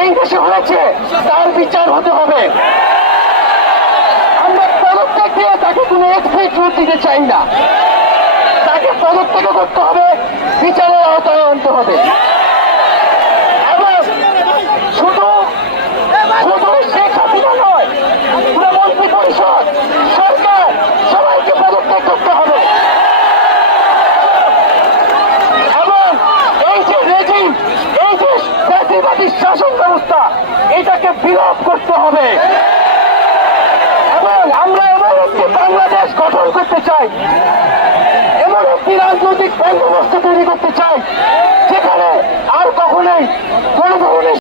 এই দেশে হয়েছে তার বিচার হতে হবে। আমরা পদত্যাগ দিয়ে তাকে কোনো এক্সিট রুট দিতে চাই না, তাকে পদত্যাগ করতে হবে, বিচারের আওতায় আনতে হবে। এবং শুধু শুধু শেখ হাসিনা নয়, পুরো মন্ত্রী পরিষদ, সরকার সবাইকে পদত্যাগ করতে হবে। এবং এই যে রেজিম, এই যে ফ্যাসিবাদী শাসন ব্যবস্থা, এটাকে বিলোপ করতে হবে। এবং আমরা এমন একটি বাংলাদেশ গঠন করতে চাই, এমন একটি রাজনৈতিক বন্দোবস্ত তৈরি করতে চাই যেখানে আর কখনোই কোন ধরনের